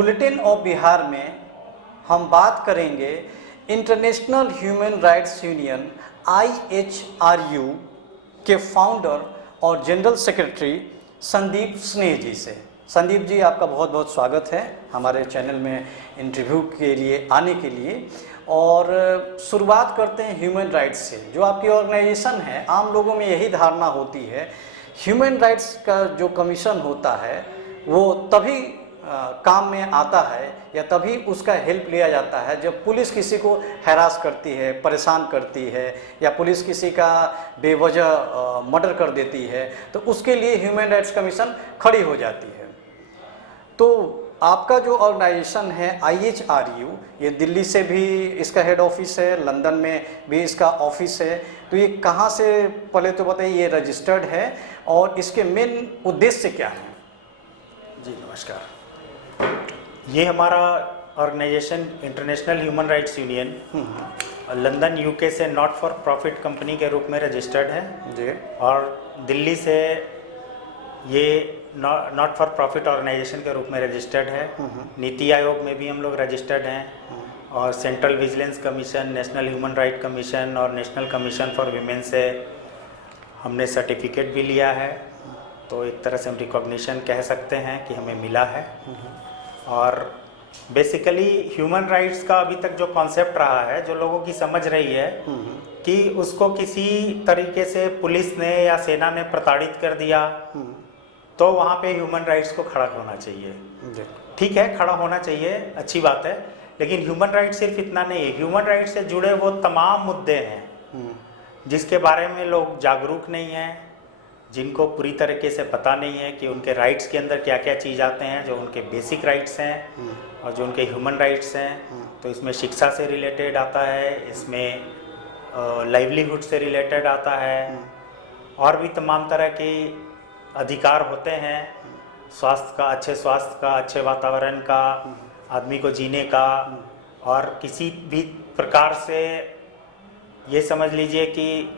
Bulletin of Bihar में हम बात करेंगे international human rights union IHRU के फाउंडर और जनरल सेक्रेटरी संदीप स्नेह जी से। संदीप जी, आपका बहुत बहुत स्वागत है हमारे चैनल में इंटरव्यू के लिए आने के लिए। और शुरुआत करते हैं ह्यूमन राइट्स से। जो आपकी ऑर्गेनाइजेशन है, आम लोगों में यही धारणा होती है ह्यूमन राइट्स का जो कमीशन होता है वो तभी काम में आता है या तभी उसका हेल्प लिया जाता है जब पुलिस किसी को हैरास करती है, परेशान करती है, या पुलिस किसी का बेवजह मर्डर कर देती है, तो उसके लिए ह्यूमन राइट्स कमीशन खड़ी हो जाती है। तो आपका जो ऑर्गेनाइजेशन है IHRU, ये दिल्ली से भी इसका हेड ऑफिस है, लंदन में भी इसका ऑफिस है, तो ये कहाँ से, पहले तो बताइए, ये रजिस्टर्ड है और इसके मेन उद्देश्य क्या है? जी नमस्कार। ये हमारा organisation international human rights union London UK से नॉट फॉर प्रॉफिट कंपनी के रूप में रजिस्टर्ड है जी। और दिल्ली से ये नॉट फॉर प्रॉफिट ऑर्गेनाइजेशन के रूप में रजिस्टर्ड है। नीति आयोग में भी हम लोग रजिस्टर्ड हैं और central vigilance commission, national human right commission और नेशनल कमीशन फॉर वीमेन से हमने सर्टिफिकेट भी लिया है। तो एक तरह से हम रिकॉग्निशन कह सकते हैं कि हमें मिला है। और बेसिकली ह्यूमन राइट्स का अभी तक जो कॉन्सेप्ट रहा है, जो लोगों की समझ रही है कि उसको किसी तरीके से पुलिस ने या सेना ने प्रताड़ित कर दिया तो वहाँ पे ह्यूमन राइट्स को खड़ा होना चाहिए। ठीक है, खड़ा होना चाहिए, अच्छी बात है, लेकिन ह्यूमन राइट्स सिर्फ इतना नहीं है। ह्यूमन राइट्स से जुड़े वो तमाम मुद्दे हैं जिसके बारे में लोग जागरूक नहीं हैं, जिनको पूरी तरीके से पता नहीं है कि उनके राइट्स के अंदर क्या क्या चीज़ आते हैं, जो उनके बेसिक राइट्स हैं और जो उनके ह्यूमन राइट्स हैं। तो इसमें शिक्षा से रिलेटेड आता है, इसमें लाइवलीहुड से रिलेटेड आता है, और भी तमाम तरह के अधिकार होते हैं, स्वास्थ्य का, अच्छे स्वास्थ्य का, अच्छे वातावरण का, आदमी को जीने का, और किसी भी प्रकार से ये समझ लीजिए कि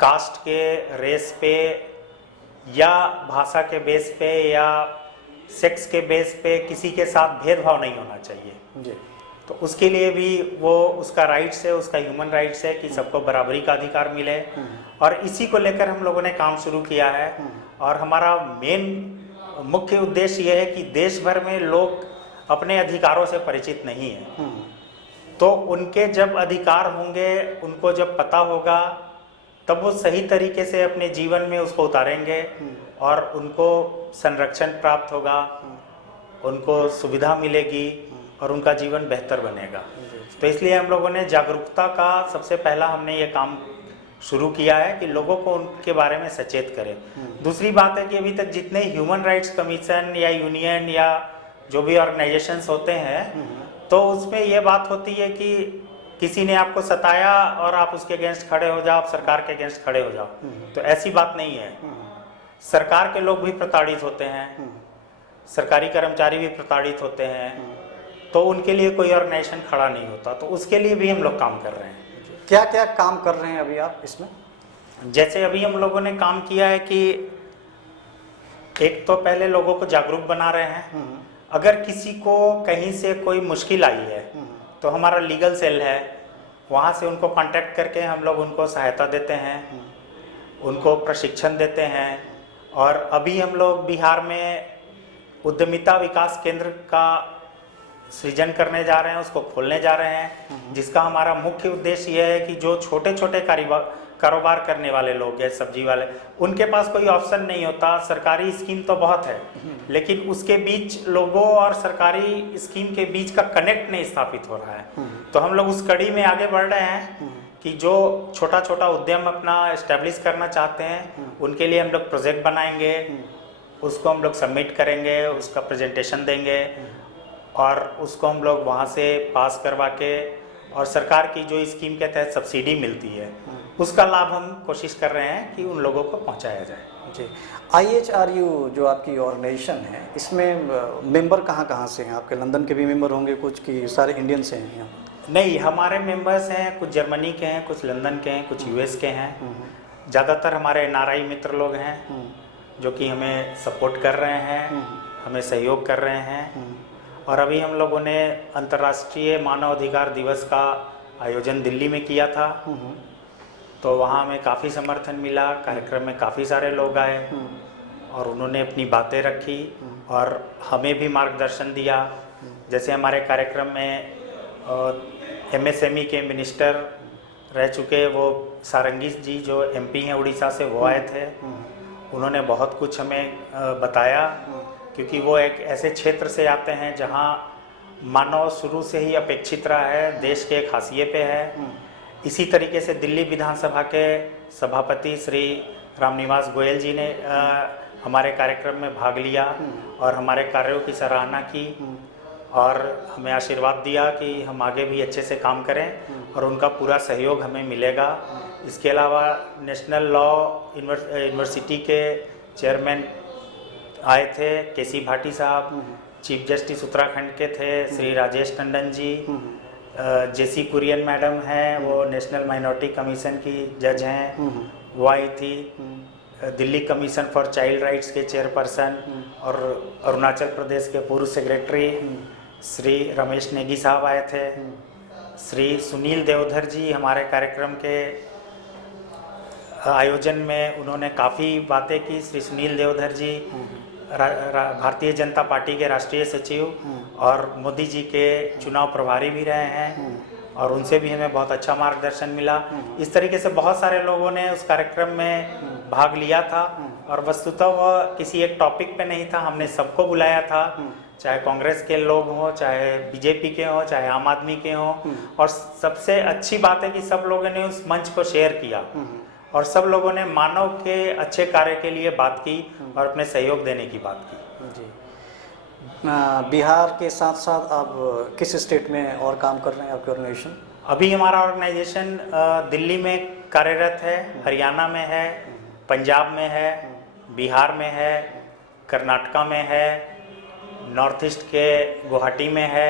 कास्ट के, रेस पे या भाषा के बेस पे या सेक्स के बेस पे किसी के साथ भेदभाव नहीं होना चाहिए जी। तो उसके लिए भी वो उसका राइट्स है, उसका ह्यूमन राइट्स है कि सबको बराबरी का अधिकार मिले। और इसी को लेकर हम लोगों ने काम शुरू किया है। और हमारा मेन मुख्य उद्देश्य ये है कि देश भर में लोग अपने अधिकारों से परिचित नहीं है, तो उनके जब अधिकार होंगे, उनको जब पता होगा, तब वो सही तरीके से अपने जीवन में उसको उतारेंगे और उनको संरक्षण प्राप्त होगा, उनको सुविधा मिलेगी और उनका जीवन बेहतर बनेगा। तो इसलिए हम लोगों ने जागरूकता का सबसे पहला हमने ये काम शुरू किया है कि लोगों को उनके बारे में सचेत करें। दूसरी बात है कि अभी तक जितने ह्यूमन राइट्स कमीशन या यूनियन या जो भी ऑर्गेनाइजेशंस होते हैं, तो उसमें ये बात होती है कि किसी ने आपको सताया और आप उसके अगेंस्ट खड़े हो जाओ, आप सरकार के अगेंस्ट खड़े हो जाओ। तो ऐसी बात नहीं है। सरकार के लोग भी प्रताड़ित होते हैं, सरकारी कर्मचारी भी प्रताड़ित होते हैं, तो उनके लिए कोई ऑर्गेनाइजेशन खड़ा नहीं होता। तो उसके लिए भी हम लोग काम कर रहे हैं। क्या क्या काम कर रहे हैं अभी आप इसमें? जैसे अभी हम लोगों ने काम किया है कि एक तो पहले लोगों को जागरूक बना रहे हैं। अगर किसी को कहीं से कोई मुश्किल आई है तो हमारा लीगल सेल है, वहाँ से उनको कांटेक्ट करके हम लोग उनको सहायता देते हैं, उनको प्रशिक्षण देते हैं। और अभी हम लोग बिहार में उद्यमिता विकास केंद्र का सृजन करने जा रहे हैं, उसको खोलने जा रहे हैं, जिसका हमारा मुख्य उद्देश्य ये है कि जो छोटे छोटे कारोबार करने वाले लोग हैं, सब्जी वाले, उनके पास कोई ऑप्शन नहीं होता। सरकारी स्कीम तो बहुत है, लेकिन उसके बीच लोगों और सरकारी स्कीम के बीच का कनेक्ट नहीं स्थापित हो रहा है। तो हम लोग उस कड़ी में आगे बढ़ रहे हैं कि जो छोटा छोटा उद्यम अपना एस्टेब्लिश करना चाहते हैं, उनके लिए हम लोग प्रोजेक्ट बनाएंगे, उसको हम लोग सबमिट करेंगे, उसका प्रेजेंटेशन देंगे और उसको हम लोग वहाँ से पास करवा के, और सरकार की जो स्कीम के तहत सब्सिडी मिलती है उसका लाभ हम कोशिश कर रहे हैं कि उन लोगों को पहुंचाया जाए। जी। IHRU जो आपकी ऑर्गेनाइजेशन है, इसमें मेंबर कहाँ कहाँ से हैं? आपके लंदन के भी मेंबर होंगे कुछ, कि सारे इंडियन से हैं यहाँ? नहीं, हमारे मेंबर्स हैं, कुछ जर्मनी के हैं, कुछ लंदन के हैं, कुछ US के हैं। ज़्यादातर हमारे NRI मित्र लोग हैं जो कि हमें सपोर्ट कर रहे हैं, हमें सहयोग कर रहे हैं। और अभी हम लोगों ने अंतर्राष्ट्रीय मानव अधिकार दिवस का आयोजन दिल्ली में किया था, तो वहाँ हमें काफ़ी समर्थन मिला। कार्यक्रम में काफ़ी सारे लोग आए और उन्होंने अपनी बातें रखी और हमें भी मार्गदर्शन दिया। जैसे हमारे कार्यक्रम में MSME के मिनिस्टर रह चुके वो सारंगी जी जो MP हैं उड़ीसा से, वो आए थे। उन्होंने बहुत कुछ हमें बताया, क्योंकि वो एक ऐसे क्षेत्र से आते हैं जहाँ मानव शुरू से ही अपेक्षित रहा है, देश के एक हाशिए पे है। इसी तरीके से दिल्ली विधानसभा के सभापति श्री रामनिवास गोयल जी ने हमारे कार्यक्रम में भाग लिया और हमारे कार्यों की सराहना की और हमें आशीर्वाद दिया कि हम आगे भी अच्छे से काम करें और उनका पूरा सहयोग हमें मिलेगा। इसके अलावा नेशनल लॉ यूनिवर्सिटी के चेयरमैन आए थे, KC भाटी साहब, चीफ जस्टिस उत्तराखंड के थे श्री राजेश टंडन जी, JC कुरियन मैडम हैं, वो नेशनल माइनॉरिटी कमीशन की जज हैं, वो आई थी। Delhi commission for child rights के चेयरपर्सन और अरुणाचल प्रदेश के पूर्व सेक्रेटरी श्री रमेश नेगी साहब आए थे। श्री सुनील देवधर जी हमारे कार्यक्रम के आयोजन में उन्होंने काफ़ी बातें की। श्री सुनील देवधर जी भारतीय जनता पार्टी के राष्ट्रीय सचिव और मोदी जी के चुनाव प्रभारी भी रहे हैं और उनसे भी हमें बहुत अच्छा मार्गदर्शन मिला। इस तरीके से बहुत सारे लोगों ने उस कार्यक्रम में भाग लिया था और वस्तुतः वह किसी एक टॉपिक पे नहीं था, हमने सबको बुलाया था, चाहे कांग्रेस के लोग हों, चाहे BJP के हों, चाहे आम आदमी के हों। और सबसे अच्छी बात है कि सब लोगों ने उस मंच को शेयर किया और सब लोगों ने मानव के अच्छे कार्य के लिए बात की और अपने सहयोग देने की बात की। जी, बिहार के साथ साथ आप किस स्टेट में और काम कर रहे हैं आपके ऑर्गेनाइजेशन? अभी हमारा ऑर्गेनाइजेशन दिल्ली में कार्यरत है, हरियाणा में है, पंजाब में है, बिहार में है, कर्नाटका में है, नॉर्थ ईस्ट के गुवाहाटी में है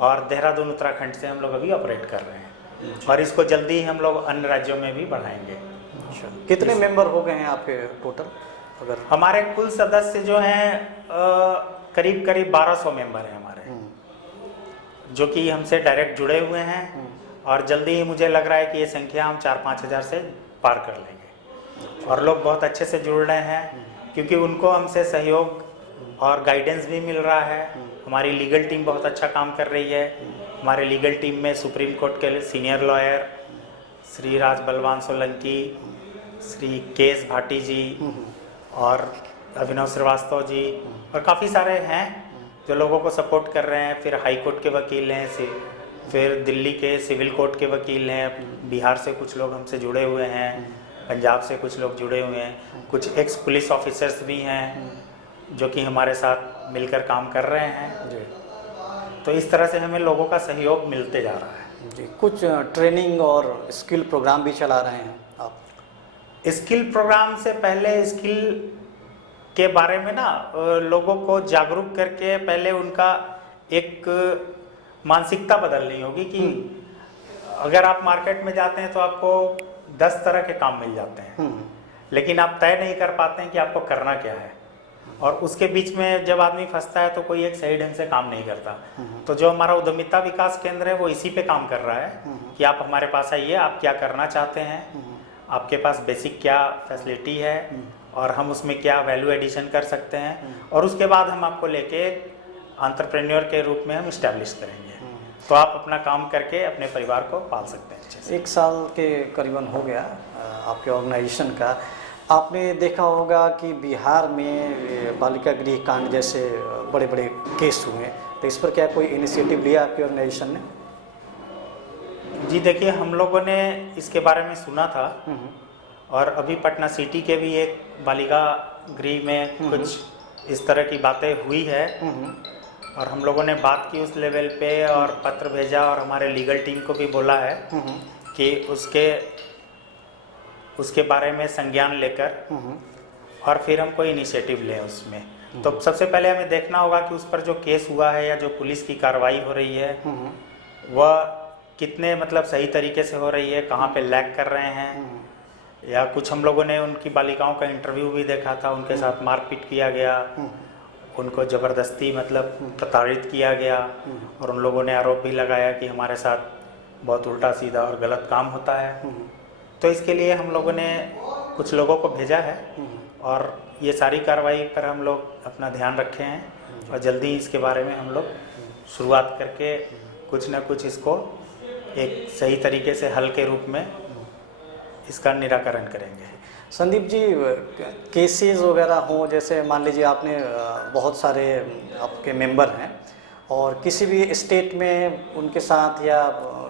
और देहरादून उत्तराखंड से हम लोग अभी ऑपरेट कर रहे हैं और इसको जल्दी ही हम लोग अन्य राज्यों में भी बढ़ाएंगे। कितने मेंबर हो गए हैं आपके टोटल? अगर हमारे कुल सदस्य जो हैं करीब करीब 1200 मेंबर हैं हमारे, जो कि हमसे डायरेक्ट जुड़े हुए हैं और जल्दी ही मुझे लग रहा है कि ये संख्या हम 4-5 हज़ार से पार कर लेंगे। और लोग बहुत अच्छे से जुड़ रहे हैं क्योंकि उनको हमसे सहयोग और गाइडेंस भी मिल रहा है। हमारी लीगल टीम बहुत अच्छा काम कर रही है। हमारे लीगल टीम में सुप्रीम कोर्ट के सीनियर लॉयर श्री राज बलवान सोलंकी, श्री KS भाटी जी और अभिनव श्रीवास्तव जी और काफ़ी सारे हैं जो लोगों को सपोर्ट कर रहे हैं। फिर हाई कोर्ट के वकील हैं, फिर दिल्ली के सिविल कोर्ट के वकील हैं, बिहार से कुछ लोग हमसे जुड़े हुए हैं, पंजाब से कुछ लोग जुड़े हुए हैं, कुछ एक्स पुलिस ऑफिसर्स भी हैं जो कि हमारे साथ मिलकर काम कर रहे हैं जी। तो इस तरह से हमें लोगों का सहयोग मिलते जा रहा है जी। कुछ ट्रेनिंग और स्किल प्रोग्राम भी चला रहे हैं आप? स्किल प्रोग्राम से पहले स्किल के बारे में ना लोगों को जागरूक करके पहले उनका एक मानसिकता बदलनी होगी कि अगर आप मार्केट में जाते हैं तो आपको 10 तरह के काम मिल जाते हैं, लेकिन आप तय नहीं कर पाते हैं कि आपको करना क्या है। और उसके बीच में जब आदमी फंसता है तो कोई एक सही ढंग से काम नहीं करता। तो जो हमारा उद्यमिता विकास केंद्र है वो इसी पे काम कर रहा है कि आप हमारे पास आइए, आप क्या करना चाहते हैं, आपके पास बेसिक क्या फैसिलिटी है और हम उसमें क्या वैल्यू एडिशन कर सकते हैं और उसके बाद हम आपको लेके एंटरप्रेन्योर के रूप में हम इस्टेब्लिश करेंगे। तो आप अपना काम करके अपने परिवार को पाल सकते हैं अच्छे से। 1 साल के करीबन हो गया आपके ऑर्गेनाइजेशन का। आपने देखा होगा कि बिहार में बालिका गृह कांड जैसे बड़े बड़े केस हुए, तो इस पर क्या कोई इनिशिएटिव लिया आपके ऑर्गेनाइजेशन ने? जी देखिए, हम लोगों ने इसके बारे में सुना था और अभी पटना सिटी के भी एक बालिका गृह में कुछ इस तरह की बातें हुई है और हम लोगों ने बात की उस लेवल पे और पत्र भेजा और हमारे लीगल टीम को भी बोला है कि उसके बारे में संज्ञान लेकर और फिर हम कोई इनिशिएटिव लें उसमें। तो सबसे पहले हमें देखना होगा कि उस पर जो केस हुआ है या जो पुलिस की कार्रवाई हो रही है वह कितने मतलब सही तरीके से हो रही है, कहाँ पे लैग कर रहे हैं। या कुछ हम लोगों ने उनकी बालिकाओं का इंटरव्यू भी देखा था, उनके साथ मारपीट किया गया, उनको ज़बरदस्ती मतलब प्रताड़ित किया गया और उन लोगों ने आरोप भी लगाया कि हमारे साथ बहुत उल्टा सीधा और गलत काम होता है। तो इसके लिए हम लोगों ने कुछ लोगों को भेजा है और ये सारी कार्रवाई पर हम लोग अपना ध्यान रखे हैं और जल्दी इसके बारे में हम लोग शुरुआत करके कुछ ना कुछ इसको एक सही तरीके से हल के रूप में इसका निराकरण करेंगे। संदीप जी, केसेस वगैरह हों, जैसे मान लीजिए आपने बहुत सारे आपके मेंबर हैं और किसी भी स्टेट में उनके साथ या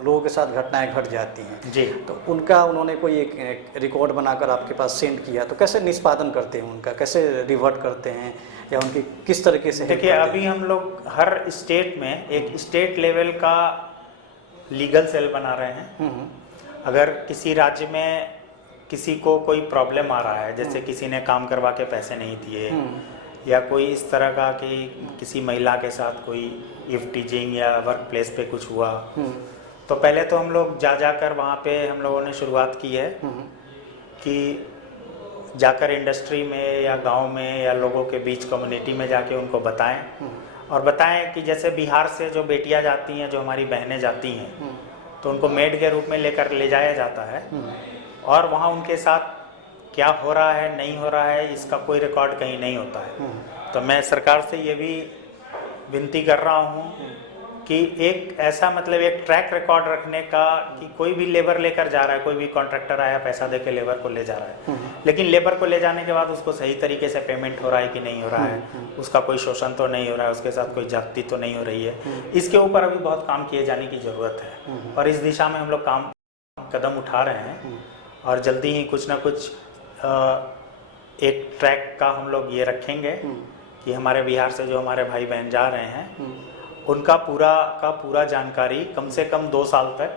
लोगों के साथ घटनाएं घट जाती हैं जी, तो उनका उन्होंने कोई एक रिकॉर्ड बनाकर आपके पास सेंड किया, तो कैसे निष्पादन करते हैं उनका, कैसे रिवर्ट करते हैं या उनकी किस तरीके से? देखिए अभी हम लोग हर स्टेट में एक स्टेट लेवल का लीगल सेल बना रहे हैं। अगर किसी राज्य में किसी को कोई प्रॉब्लम आ रहा है, जैसे किसी ने काम करवा के पैसे नहीं दिए या कोई इस तरह का कि किसी महिला के साथ कोई इफ्टीजिंग या वर्क प्लेस पे कुछ हुआ, तो पहले तो हम लोग जाकर वहाँ पे हम लोगों ने शुरुआत की है कि जाकर इंडस्ट्री में या गांव में या लोगों के बीच कम्युनिटी में जाके उनको बताएं और बताएं कि जैसे बिहार से जो बेटियां जाती हैं, जो हमारी बहनें जाती हैं, तो उनको मेड के रूप में ले जाया जाता है और वहाँ उनके साथ क्या हो रहा है नहीं हो रहा है इसका कोई रिकॉर्ड कहीं नहीं होता है। तो मैं सरकार से ये भी विनती कर रहा हूँ कि एक ऐसा मतलब एक ट्रैक रिकॉर्ड रखने का कि कोई भी लेबर लेकर जा रहा है, कोई भी कॉन्ट्रैक्टर आया पैसा दे के लेबर को ले जा रहा है, लेकिन लेबर को ले जाने के बाद उसको सही तरीके से पेमेंट हो रहा है कि नहीं हो रहा है, उसका कोई शोषण तो नहीं हो रहा है, उसके साथ कोई जाति तो नहीं हो रही है, इसके ऊपर अभी बहुत काम किए जाने की ज़रूरत है और इस दिशा में हम लोग कदम उठा रहे हैं और जल्दी ही कुछ ना कुछ एक ट्रैक का हम लोग ये रखेंगे कि हमारे बिहार से जो हमारे भाई बहन जा रहे हैं उनका पूरा जानकारी कम से कम 2 साल तक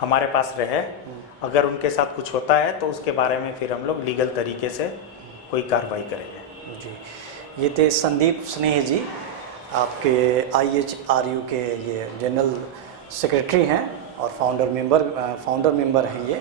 हमारे पास रहे। अगर उनके साथ कुछ होता है तो उसके बारे में फिर हम लोग लीगल तरीके से कोई कार्रवाई करेंगे। जी, ये थे संदीप स्नेह जी, आपके IHRU के ये जनरल सेक्रेटरी हैं और फाउंडर मेंबर हैं। ये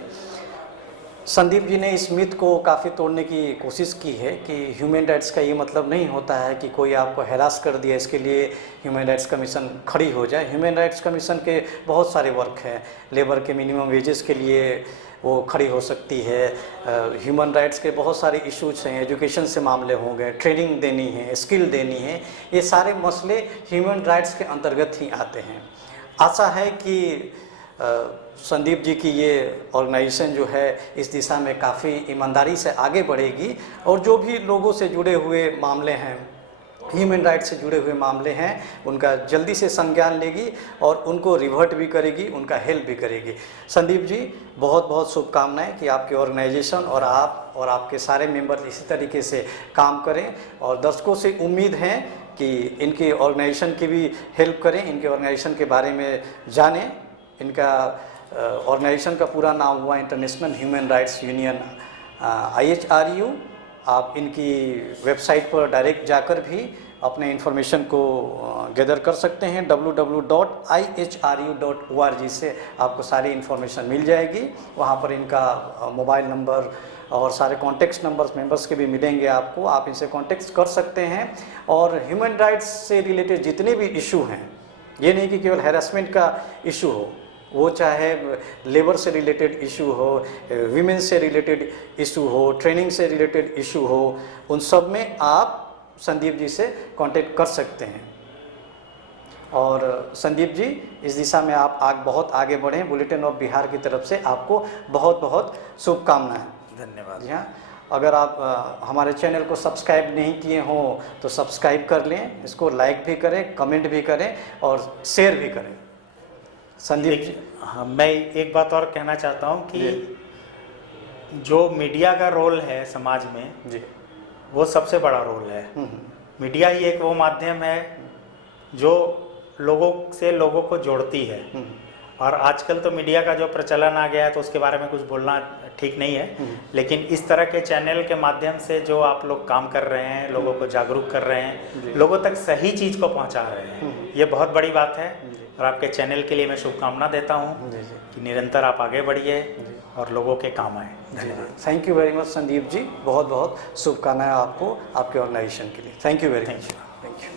संदीप जी ने इस मिथ को काफ़ी तोड़ने की कोशिश की है कि ह्यूमन राइट्स का ये मतलब नहीं होता है कि कोई आपको हैरास कर दिया इसके लिए ह्यूमन राइट्स कमीशन खड़ी हो जाए। ह्यूमन राइट्स कमीशन के बहुत सारे वर्क हैं, लेबर के मिनिमम वेजेस के लिए वो खड़ी हो सकती है, ह्यूमन राइट्स के बहुत सारे इश्यूज हैं, एजुकेशन से मामले हो गए, ट्रेनिंग देनी है, स्किल देनी है, ये सारे मसले ह्यूमन राइट्स के अंतर्गत ही आते हैं। आशा है कि संदीप जी की ये ऑर्गेनाइजेशन जो है इस दिशा में काफ़ी ईमानदारी से आगे बढ़ेगी और जो भी लोगों से जुड़े हुए मामले हैं, ह्यूमन राइट्स से जुड़े हुए मामले हैं, उनका जल्दी से संज्ञान लेगी और उनको रिवर्ट भी करेगी, उनका हेल्प भी करेगी। संदीप जी, बहुत बहुत शुभकामनाएं कि आपकी ऑर्गेनाइजेशन और आप और आपके सारे मेंबर इसी तरीके से काम करें और दर्शकों से उम्मीद है कि इनकी ऑर्गेनाइजेशन की भी हेल्प करें, इनके ऑर्गेनाइजेशन के बारे में जानें। इनका ऑर्गेनाइजेशन का पूरा नाम हुआ international human rights union IHRU। आप इनकी वेबसाइट पर डायरेक्ट जाकर भी अपने इन्फॉर्मेशन को गैदर कर सकते हैं। www.ihru.org से आपको सारी इन्फॉर्मेशन मिल जाएगी। वहाँ पर इनका मोबाइल नंबर और सारे कॉन्टेक्ट नंबर्स मेंबर्स के भी मिलेंगे आपको, आप इनसे कॉन्टेक्ट कर सकते हैं। और ह्यूमन राइट्स से रिलेटेड जितने भी इशू हैं, ये नहीं कि केवल हैरेसमेंट का इशू हो, वो चाहे लेबर से रिलेटेड इशू हो, वीमेन से रिलेटेड इशू हो, ट्रेनिंग से रिलेटेड इशू हो, उन सब में आप संदीप जी से कांटेक्ट कर सकते हैं। और संदीप जी, इस दिशा में आप बहुत आगे बढ़ें। बुलेटिन ऑफ बिहार की तरफ से आपको बहुत बहुत शुभकामनाएं। धन्यवाद। जी हाँ, अगर आप हमारे चैनल को सब्सक्राइब नहीं किए हों तो सब्सक्राइब कर लें, इसको लाइक भी करें, कमेंट भी करें और शेयर भी करें। संदीप जी, हाँ, मैं एक बात और कहना चाहता हूँ कि जो मीडिया का रोल है समाज में जी, वो सबसे बड़ा रोल है। मीडिया ही एक वो माध्यम है जो लोगों से लोगों को जोड़ती है। और आजकल तो मीडिया का जो प्रचलन आ गया है तो उसके बारे में कुछ बोलना ठीक नहीं है, लेकिन इस तरह के चैनल के माध्यम से जो आप लोग काम कर रहे हैं, लोगों को जागरूक कर रहे हैं, लोगों तक सही चीज़ को पहुंचा रहे हैं, ये बहुत बड़ी बात है। और आपके चैनल के लिए मैं शुभकामना देता हूं कि निरंतर आप आगे बढ़िए और लोगों के काम आए। Thank you very much Sandeep ji, बहुत बहुत शुभकामनाएं आपको आपके ऑर्गेनाइजेशन के लिए। Thank you very much. Thank you.